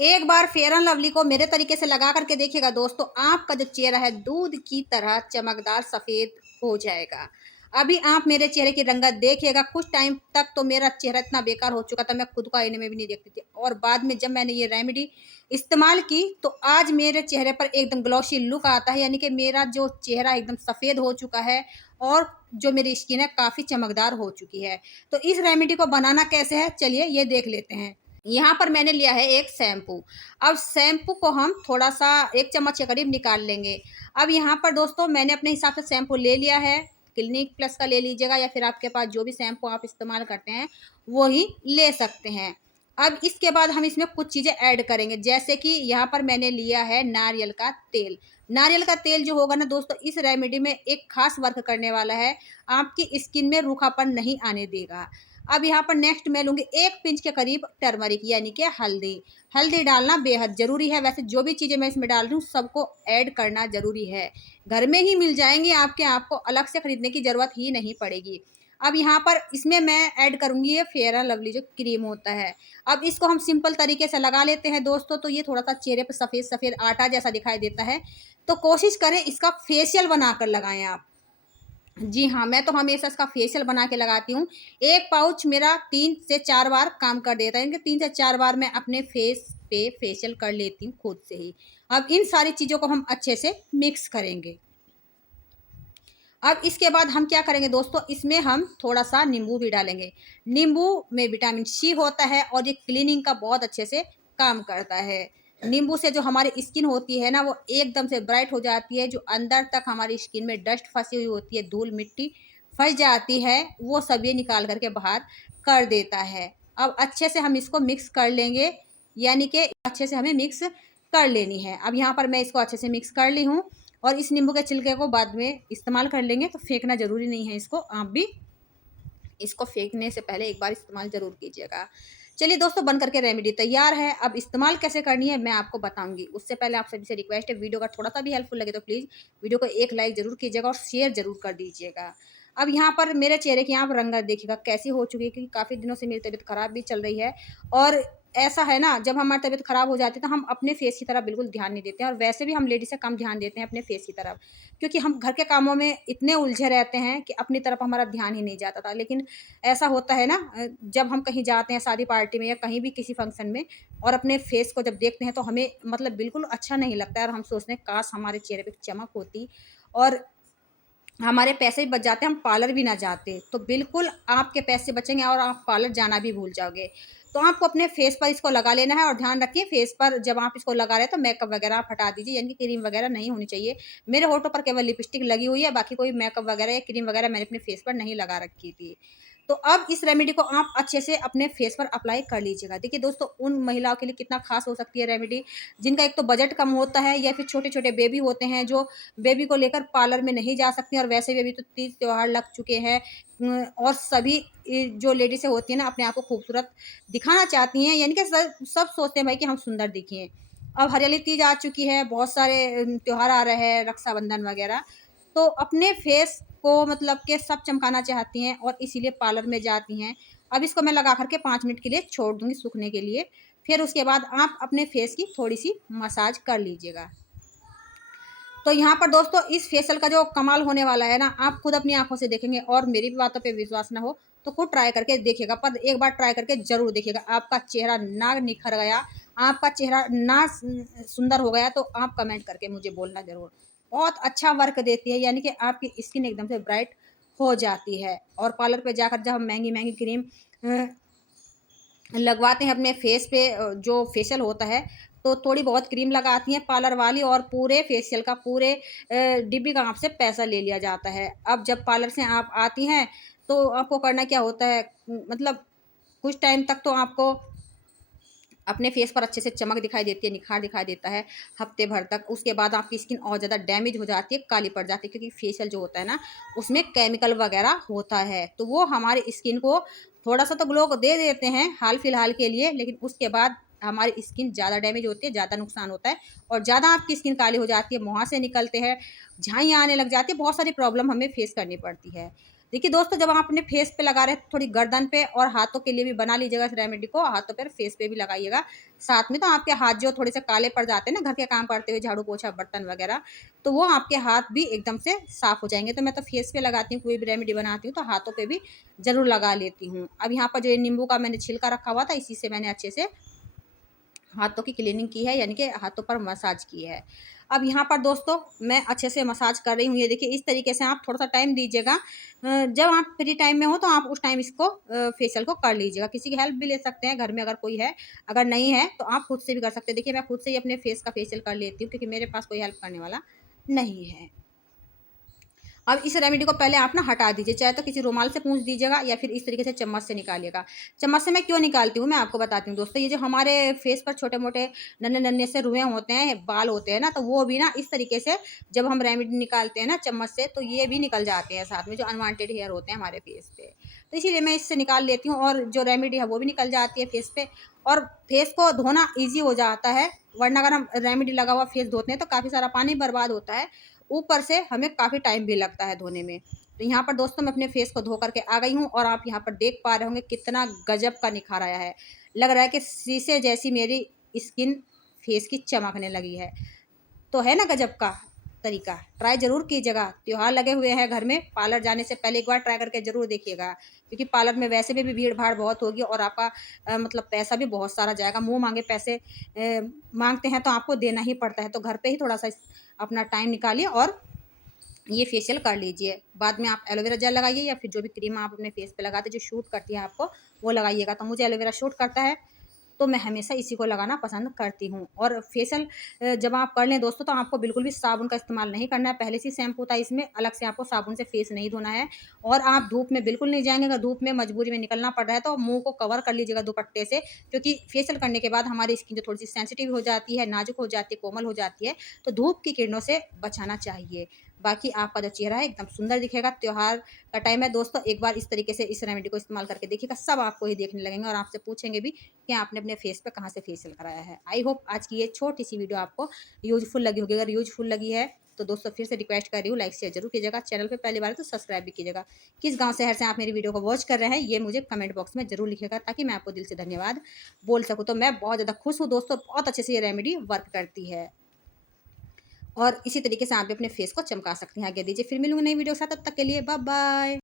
एक बार fair and lovely को मेरे तरीके से लगा करके देखिएगा दोस्तों, आपका जो चेहरा है दूध की तरह चमकदार सफ़ेद हो जाएगा। अभी आप मेरे चेहरे की रंगत देखिएगा, कुछ टाइम तक तो मेरा चेहरा इतना बेकार हो चुका था, मैं खुद को आईने में भी नहीं देखती थी। और बाद में जब मैंने ये रेमेडी इस्तेमाल की, तो आज मेरे चेहरे पर एकदम ग्लॉसी लुक आता है, यानी कि मेरा जो चेहरा एकदम सफ़ेद हो चुका है और जो मेरी स्किन है काफ़ी चमकदार हो चुकी है। तो इस रेमेडी को बनाना कैसे है, चलिए ये देख लेते हैं। यहाँ पर मैंने लिया है एक शैम्पू। अब शैम्पू को हम थोड़ा-सा 1 चम्मच के करीब निकाल लेंगे। अब यहाँ पर दोस्तों मैंने अपने हिसाब से शैम्पू ले लिया है। क्लिनिक प्लस का ले लीजिएगा या फिर आपके पास जो भी शैम्पू आप इस्तेमाल करते हैं, वो ही ले सकते हैं। अब इसके बाद हम इसमें कुछ चीज़ें ऐड करेंगे, जैसे कि यहाँ पर मैंने लिया है नारियल का तेल। नारियल का तेल जो होगा ना दोस्तों, इस रेमेडी में एक ख़ास वर्क करने वाला है, आपकी स्किन में रूखापन नहीं आने देगा। अब यहाँ पर नेक्स्ट मैं लूँगी 1 पिंच के करीब टर्मरिक यानी कि हल्दी। हल्दी डालना बेहद ज़रूरी है, वैसे जो भी चीज़ें मैं इसमें डाल रही हूँ सबको ऐड करना ज़रूरी है। घर में ही मिल जाएँगी आपको अलग से खरीदने की ज़रूरत ही नहीं पड़ेगी। अब यहाँ पर इसमें मैं ऐड करूँगी ये फेयर एंड लवली जो क्रीम होता है। अब इसको हम सिंपल तरीके से लगा लेते हैं दोस्तों, तो ये थोड़ा-सा चेहरे पे सफ़ेद-सफ़ेद आटा जैसा दिखाई देता है। तो कोशिश करें इसका फेशियल बनाकर लगाएँ आप। जी हाँ, मैं तो हमेशा इसका फेशियल बना के लगाती हूँ। 1 पाउच मेरा 3 से 4 बार काम कर देता है, यानी कि 3 से 4 बार मैं अपने फेस पे फेशियल कर लेती हूँ खुद से ही। अब इन सारी चीज़ों को हम अच्छे से मिक्स करेंगे। अब इसके बाद हम क्या करेंगे दोस्तों, इसमें हम थोड़ा-सा नींबू भी डालेंगे। नींबू में विटामिन सी होता है और ये क्लीनिंग का बहुत अच्छे से काम करता है। नींबू से जो हमारी स्किन होती है ना, वो एकदम से ब्राइट हो जाती है, जो अंदर तक हमारी स्किन में डस्ट फँसी हुई होती है, धूल-मिट्टी फँस जाती है, वो सब ये निकाल कर के बाहर कर देता है। अब अच्छे से हम इसको मिक्स कर लेंगे, यानी कि अच्छे से हमें मिक्स कर लेनी है। अब यहाँ पर मैं इसको अच्छे से मिक्स कर ली हूँ और इस नींबू के छिलके को बाद में इस्तेमाल कर लेंगे, तो फेंकना ज़रूरी नहीं है इसको, आप भी इसको फेंकने से पहले एक बार इस्तेमाल ज़रूर कीजिएगा। चलिए दोस्तों, बन करके रेमेडी तैयार है। अब इस्तेमाल कैसे करनी है मैं आपको बताऊँगी। उससे पहले आप सभी से रिक्वेस्ट है, वीडियो अगर थोड़ा-सा भी हेल्पफुल लगे तो प्लीज़ वीडियो को एक लाइक ज़रूर कीजिएगा और शेयर ज़रूर कर दीजिएगा। अब यहाँ पर मेरे चेहरे की आप रंगत देखिएगा कैसी हो चुकी है, क्योंकि काफ़ी दिनों से मेरी तबीयत ख़राब भी चल रही है। और ऐसा है ना, जब हमारी तबीयत ख़राब हो जाती है तो हम अपने फेस की तरफ बिल्कुल ध्यान नहीं देते हैं, और वैसे भी हम लेडीज़ कम ध्यान देते हैं अपने फेस की तरफ, क्योंकि हम घर के कामों में इतने उलझे रहते हैं कि अपनी तरफ हमारा ध्यान ही नहीं जाता था। लेकिन ऐसा होता है ना, जब हम कहीं जाते हैं शादी पार्टी में या कहीं भी किसी फंक्शन में, और अपने फेस को जब देखते हैं तो हमें मतलब बिल्कुल अच्छा नहीं लगता है, और हम सोचते हैं काश हमारे चेहरे पे चमक होती और हमारे पैसे भी बच जाते, हम पार्लर भी ना जाते। तो बिल्कुल आपके पैसे बचेंगे और आप पार्लर जाना भी भूल जाओगे। तो आपको अपने फेस पर इसको लगा लेना है, और ध्यान रखिए फेस पर जब आप इसको लगा रहे हैं तो मेकअप वगैरह आप हटा दीजिए, यानी कि क्रीम वगैरह नहीं होनी चाहिए। मेरे होठों पर केवल लिपस्टिक लगी हुई है, बाकी कोई मेकअप वगैरह या क्रीम वगैरह मैंने अपने फेस पर नहीं लगा रखी थी। तो अब इस रेमेडी को आप अच्छे से अपने फेस पर अप्लाई कर लीजिएगा। देखिए दोस्तों, उन महिलाओं के लिए कितना खास हो सकती है रेमेडी, जिनका एक तो बजट कम होता है, या फिर छोटे-छोटे बेबी होते हैं जो बेबी को लेकर पार्लर में नहीं जा सकती, और वैसे भी अभी तो तीज त्योहार लग चुके हैं। और सभी जो लेडीज़ें होती हैं ना, अपने आप को खूबसूरत दिखाना चाहती हैं, यानी कि सब सब सोचते हैं भाई कि हम सुंदर दिखें। अब हरियाली तीज आ चुकी है, बहुत सारे त्योहार आ रहे हैं, रक्षाबंधन वगैरह। तो अपने फेस को मतलब कि सब चमकाना चाहती हैं और इसीलिए पार्लर में जाती हैं। अब इसको मैं लगा कर के 5 मिनट के लिए छोड़ दूँगी सूखने के लिए। फिर उसके बाद आप अपने फेस की थोड़ी-सी मसाज कर लीजिएगा। तो यहाँ पर दोस्तों इस फेशियल का जो कमाल होने वाला है ना, आप खुद अपनी आँखों से देखेंगे, और मेरी भी बातों पे विश्वास ना हो तो खुद ट्राई करके देखिएगा। पर एक बार ट्राई करके ज़रूर देखिएगा, आपका चेहरा ना निखर गया, आपका चेहरा ना सुंदर हो गया, तो आप कमेंट करके मुझे बोलना ज़रूर। बहुत अच्छा वर्क देती है, यानी कि आपकी स्किन एकदम से ब्राइट हो जाती है। और पार्लर पे जाकर जब हम महँगी-महँगी क्रीम अ लगवाते हैं अपने फेस पे, जो फेशियल होता है, तो थोड़ी बहुत क्रीम लगाती हैं पार्लर वाली, और पूरे फेशियल का पूरे डिब्बी का आपसे पैसा ले लिया जाता है। अब जब पार्लर से आप आती हैं, तो आपको करना क्या होता है, मतलब कुछ टाइम तक तो आपको अपने फेस पर अच्छे से चमक दिखाई देती है, निखार दिखाई देता है हफ्ते भर तक। उसके बाद आपकी स्किन और ज़्यादा डैमेज हो जाती है, काली पड़ जाती है, क्योंकि फेशियल जो होता है ना, उसमें केमिकल वगैरह होता है। तो वो हमारी स्किन को थोड़ा-सा तो ग्लो दे देते हैं हाल-फिलहाल के लिए, लेकिन उसके बाद हमारी स्किन ज़्यादा डैमेज होती है, ज़्यादा नुकसान होता है, और ज़्यादा आपकी स्किन काली हो जाती है, मुहासे निकलते हैं, झाइयाँ आने लग जाती है, बहुत सारी प्रॉब्लम हमें फेस करनी पड़ती है। देखिए दोस्तों, जब आप अपने फेस पे लगा रहे हैं तो थोड़ी गर्दन पे और हाथों के लिए भी बना लीजिएगा इस रेमेडी को, हाथों पे और फेस पे भी लगाइएगा साथ में। तो आपके हाथ जो थोड़े से काले पड़ जाते हैं ना घर के काम करते हुए, झाड़ू पोछा बर्तन वगैरह, तो वो आपके हाथ भी एकदम से साफ हो जाएंगे। तो मैं तो फेस पे लगाती हूँ, कोई भी रेमेडी बनाती हूँ तो हाथों पे भी जरूर लगा लेती हूँ। अब यहाँ पर जो ये नींबू का मैंने छिलका रखा हुआ था, इसी से मैंने अच्छे से हाथों की क्लीनिंग की है, यानी कि हाथों पर मसाज की है। अब यहाँ पर दोस्तों मैं अच्छे से मसाज कर रही हूँ। ये देखिए, इस तरीके से आप थोड़ा सा टाइम दीजिएगा। जब आप फ्री टाइम में हो तो आप उस टाइम इसको फेशियल को कर लीजिएगा। किसी की हेल्प भी ले सकते हैं घर में अगर कोई है, अगर नहीं है तो आप खुद से भी कर सकते हैं। देखिए, मैं खुद से ही अपने फेस का फेशियल कर लेती हूँ क्योंकि मेरे पास कोई हेल्प करने वाला नहीं है। अब इस रेमेडी को पहले आप ना हटा दीजिए, चाहे तो किसी रुमाल से पूंछ दीजिएगा या फिर इस तरीके से चम्मच से निकालिएगा। चम्मच से मैं क्यों निकालती हूँ मैं आपको बताती हूँ दोस्तों। ये जो हमारे फेस पर छोटे-मोटे नन्हे-नन्हे से रुएँ होते हैं, बाल होते हैं ना, तो वो भी ना इस तरीके से जब हम रेमेडी निकालते हैं ना चम्मच से, तो ये भी निकल जाते हैं साथ में, जो अनवांटेड हेयर होते हैं हमारे फेस पे। तो इसीलिए मैं इससे निकाल लेती हूँ और जो रेमेडी है वो भी निकल जाती है फेस पे, और फेस को धोना ईज़ी हो जाता है। वरना अगर हम रेमेडी लगा हुआ फेस धोते हैं तो काफ़ी सारा पानी बर्बाद होता है। ऊपर से हमें काफ़ी टाइम भी लगता है धोने में। तो यहाँ पर दोस्तों मैं अपने फेस को धो करके आ गई हूँ और आप यहाँ पर देख पा रहे होंगे कितना गजब का निखार आया है। लग रहा है कि शीशे जैसी मेरी स्किन फेस की चमकने लगी है। तो है ना गजब का तरीका, ट्राई ज़रूर कीजिएगा। त्योहार लगे हुए हैं घर में, पार्लर जाने से पहले एक बार ट्राई करके ज़रूर देखिएगा, क्योंकि पार्लर में वैसे में भी भीड़-भाड़ बहुत होगी और आपका मतलब पैसा भी बहुत सारा जाएगा। मुँह मांगे पैसे माँगते हैं तो आपको देना ही पड़ता है। तो घर पे ही थोड़ा-सा अपना टाइम निकालिए और ये फेशियल कर लीजिए। बाद में आप एलोवेरा जेल लगाइए या फिर जो भी क्रीम आप अपने फेस पे लगाते हैं जो सूट करती है आपको, वो लगाइएगा। तो मुझे एलोवेरा सूट करता है, तो मैं हमेशा इसी को लगाना पसंद करती हूँ। और फेशियल जब आप कर लें दोस्तों तो आपको बिल्कुल भी साबुन का इस्तेमाल नहीं करना है। पहले से ही शैम्पू था इसमें, अलग से आपको साबुन से फेस नहीं धोना है। और आप धूप में बिल्कुल नहीं जाएँगे। अगर धूप में मजबूरी में निकलना पड़ रहा है तो मुँह को कवर कर लीजिएगा दुपट्टे से, क्योंकि फेशियल करने के बाद हमारी स्किन जो थोड़ी-सी सेंसिटिव हो जाती है, नाज़ुक हो जाती है, कोमल हो जाती है, तो धूप की किरणों से बचाना चाहिए। बाकी आपका जो चेहरा है एकदम सुंदर दिखेगा। त्योहार का टाइम है दोस्तों, एक बार इस तरीके से इस रेमेडी को इस्तेमाल करके देखिएगा, सब आपको ही देखने लगेंगे और आपसे पूछेंगे भी कि आपने अपने फेस पे कहाँ से फेशियल कराया है। आई होप आज की ये छोटी-सी वीडियो आपको यूज़फुल लगी होगी। अगर यूज़फुल लगी है तो दोस्तों फिर से रिक्वेस्ट कर रही हूँ, लाइक शेयर ज़रूर कीजिएगा। चैनल पे पहली बार है तो सब्सक्राइब भी कीजिएगा। किस गाँव शहर से आप मेरी वीडियो को वॉच कर रहे हैं ये मुझे कमेंट बॉक्स में ज़रूर लिखिएगा, ताकि मैं आपको दिल से धन्यवाद बोल सकूँ। तो मैं बहुत ज़्यादा खुश हूँ दोस्तों, बहुत अच्छे से ये रेमेडी वर्क करती है। और इसी तरीके से आप भी अपने फेस को चमका सकते हैं। आगे दीजिए, फिर मिलूँगी नई वीडियो के साथ, तब तक के लिए बाय बाय।